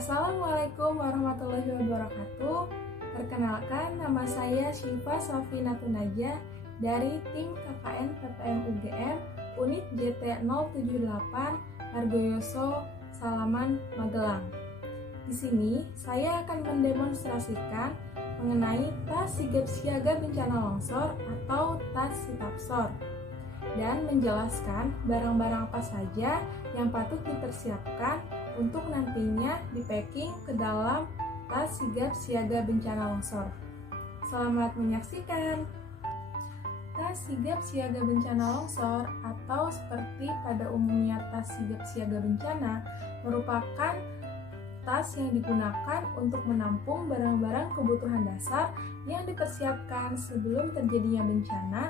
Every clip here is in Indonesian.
Assalamualaikum warahmatullahi wabarakatuh. Perkenalkan, nama saya Syifa Safinatul Najah dari tim KKN PPM UGM Unit JT 078 Argoyoso, Salaman, Magelang. Di sini saya akan mendemonstrasikan mengenai tas sigap siaga bencana longsor atau tas Sitapsor dan menjelaskan barang-barang apa saja yang patut dipersiapkan untuk nantinya di-packing ke dalam tas sigap siaga bencana longsor. Selamat menyaksikan. Tas sigap siaga bencana longsor atau seperti pada umumnya tas sigap siaga bencana merupakan tas yang digunakan untuk menampung barang-barang kebutuhan dasar yang dipersiapkan sebelum terjadinya bencana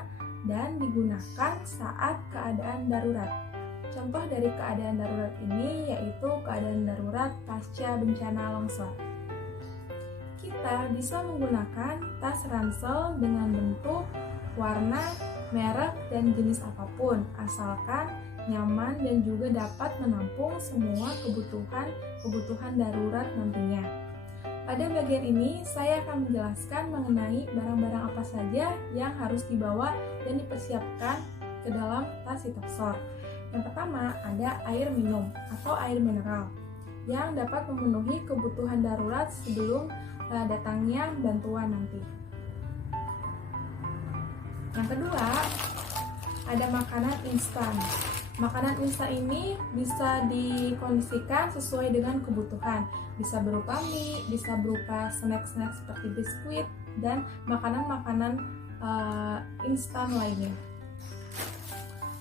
dan digunakan saat keadaan darurat. Contoh dari keadaan darurat ini yaitu keadaan darurat pasca bencana longsor. Kita bisa menggunakan tas ransel dengan bentuk, warna, merek, dan jenis apapun, asalkan nyaman dan juga dapat menampung semua kebutuhan darurat nantinya. Pada bagian ini, saya akan menjelaskan mengenai barang-barang apa saja yang harus dibawa dan dipersiapkan ke dalam tas Sitapsor. Yang pertama, ada air minum atau air mineral yang dapat memenuhi kebutuhan darurat sebelum datangnya bantuan nanti. Yang kedua, ada makanan instan. Makanan instan ini bisa dikondisikan sesuai dengan kebutuhan. Bisa berupa mie, bisa berupa snack-snack seperti biskuit, dan makanan-makanan instan lainnya.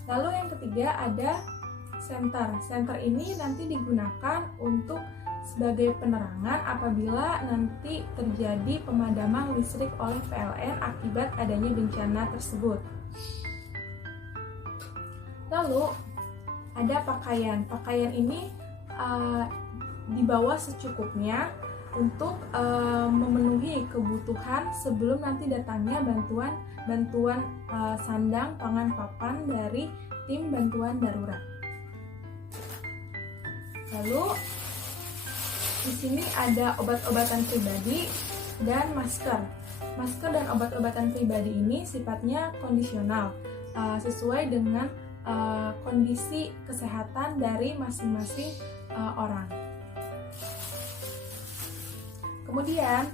Lalu yang ketiga ada senter. Senter ini nanti digunakan untuk sebagai penerangan apabila nanti terjadi pemadaman listrik oleh PLN akibat adanya bencana tersebut. Lalu ada pakaian. Pakaian ini dibawa secukupnya untuk memenuhi kebutuhan sebelum nanti datangnya bantuan sandang, pangan, papan dari tim bantuan darurat. Lalu di sini ada obat-obatan pribadi dan masker. Masker dan obat-obatan pribadi ini sifatnya kondisional, sesuai dengan kondisi kesehatan dari masing-masing orang. Kemudian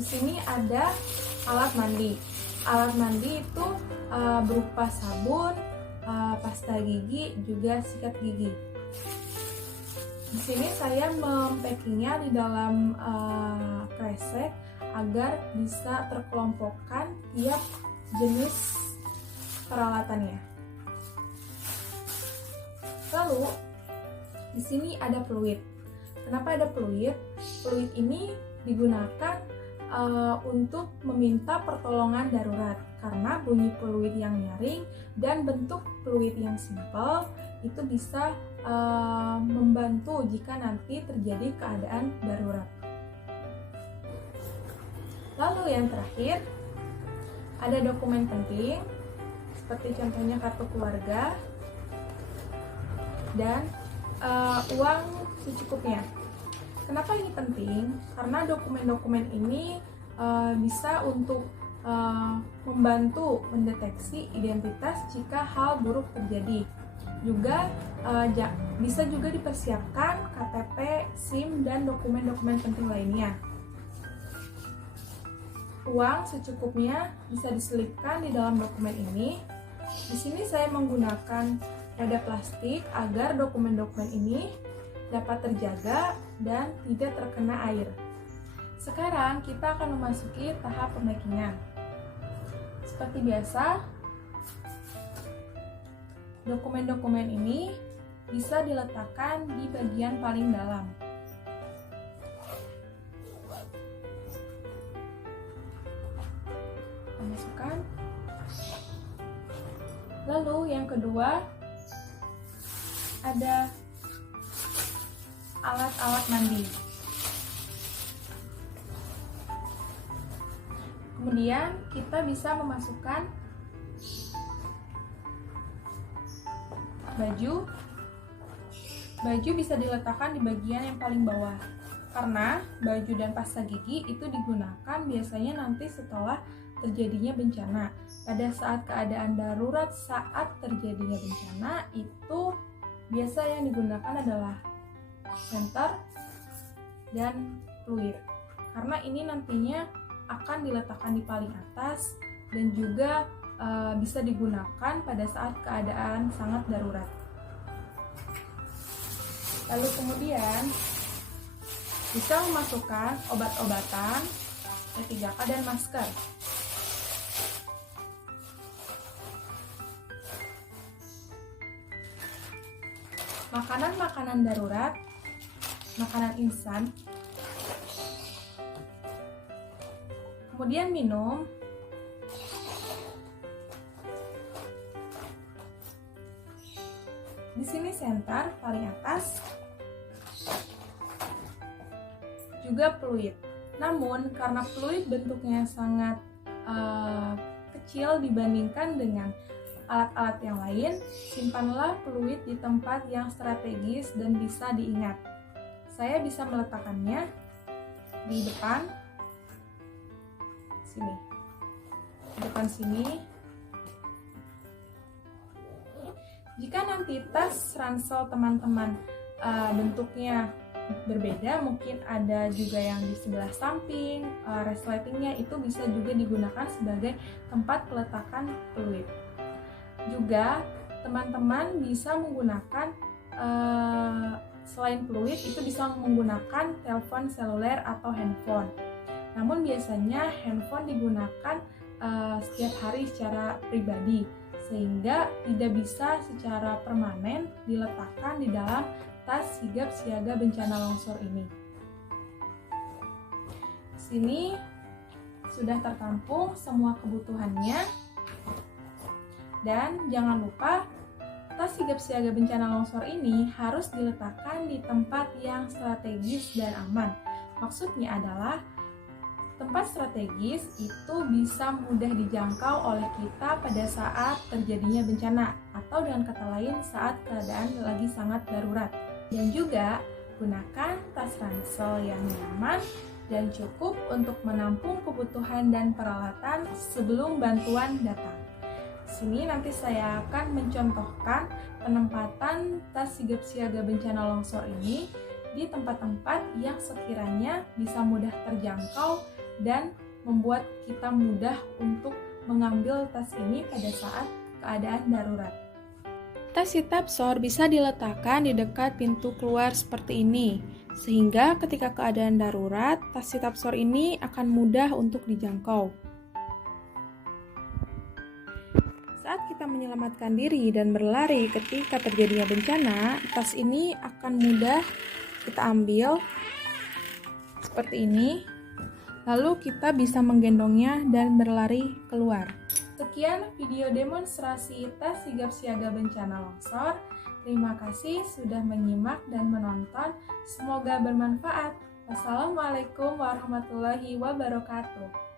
di sini ada alat mandi. Alat mandi itu berupa sabun, pasta gigi, juga sikat gigi. Di sini saya mempackingnya di dalam kresek agar bisa terkelompokkan tiap jenis peralatannya. Lalu di sini ada peluit. Kenapa ada peluit? Peluit ini digunakan untuk meminta pertolongan darurat karena bunyi peluit yang nyaring dan bentuk peluit yang simpel itu bisa membantu jika nanti terjadi keadaan darurat. Lalu yang terakhir ada dokumen penting seperti contohnya kartu keluarga dan uang secukupnya. Kenapa ini penting? Karena dokumen-dokumen ini bisa untuk membantu mendeteksi identitas jika hal buruk terjadi. Juga bisa juga dipersiapkan KTP, SIM, dan dokumen-dokumen penting lainnya. Uang secukupnya bisa diselipkan di dalam dokumen ini. Di sini saya menggunakan roda plastik agar dokumen-dokumen ini dapat terjaga dan tidak terkena air. Sekarang kita akan memasuki tahap pemackingan. Seperti biasa, dokumen-dokumen ini bisa diletakkan di bagian paling dalam. Masukkan. Lalu yang kedua ada alat-alat mandi. Kemudian kita bisa memasukkan baju, Baju bisa diletakkan di bagian yang paling bawah, karena baju dan pasta gigi itu digunakan biasanya nanti setelah terjadinya bencana. Pada saat keadaan darurat saat terjadinya bencana, itu biasa yang digunakan adalah senter dan fluid, karena ini nantinya akan diletakkan di paling atas dan juga bisa digunakan pada saat keadaan sangat darurat. Lalu kemudian bisa memasukkan obat-obatan, P3K dan masker. Makanan-makanan darurat, makanan instan, kemudian minum, di sini senter paling atas, juga fluid. Namun karena fluid bentuknya sangat kecil dibandingkan dengan alat-alat yang lain, simpanlah fluid di tempat yang strategis dan bisa diingat. Saya bisa meletakkannya di depan sini. Di depan sini. Jika nanti tas ransel teman-teman bentuknya berbeda, mungkin ada juga yang di sebelah samping, resletingnya itu bisa juga digunakan sebagai tempat peletakan fluid. Juga teman-teman bisa menggunakan selain fluid itu bisa menggunakan telepon seluler atau handphone. Namun biasanya handphone digunakan setiap hari secara pribadi, sehingga tidak bisa secara permanen diletakkan di dalam tas sigap siaga bencana longsor ini. Di sini sudah tertampung semua kebutuhannya. Dan jangan lupa, tas sigap siaga bencana longsor ini harus diletakkan di tempat yang strategis dan aman. Maksudnya adalah tempat strategis itu bisa mudah dijangkau oleh kita pada saat terjadinya bencana, atau dengan kata lain saat keadaan lagi sangat darurat. Dan juga gunakan tas ransel yang nyaman dan cukup untuk menampung kebutuhan dan peralatan sebelum bantuan datang. Sini nanti saya akan mencontohkan penempatan tas sigap siaga bencana longsor ini di tempat-tempat yang sekiranya bisa mudah terjangkau dan membuat kita mudah untuk mengambil tas ini pada saat keadaan darurat. Tas Sitapsor bisa diletakkan di dekat pintu keluar seperti ini, sehingga ketika keadaan darurat, tas Sitapsor ini akan mudah untuk dijangkau. Saat kita menyelamatkan diri dan berlari ketika terjadinya bencana, tas ini akan mudah kita ambil seperti ini, lalu kita bisa menggendongnya dan berlari keluar. Sekian video demonstrasi tas sigap siaga bencana longsor. Terima kasih sudah menyimak dan menonton. Semoga bermanfaat. Wassalamualaikum warahmatullahi wabarakatuh.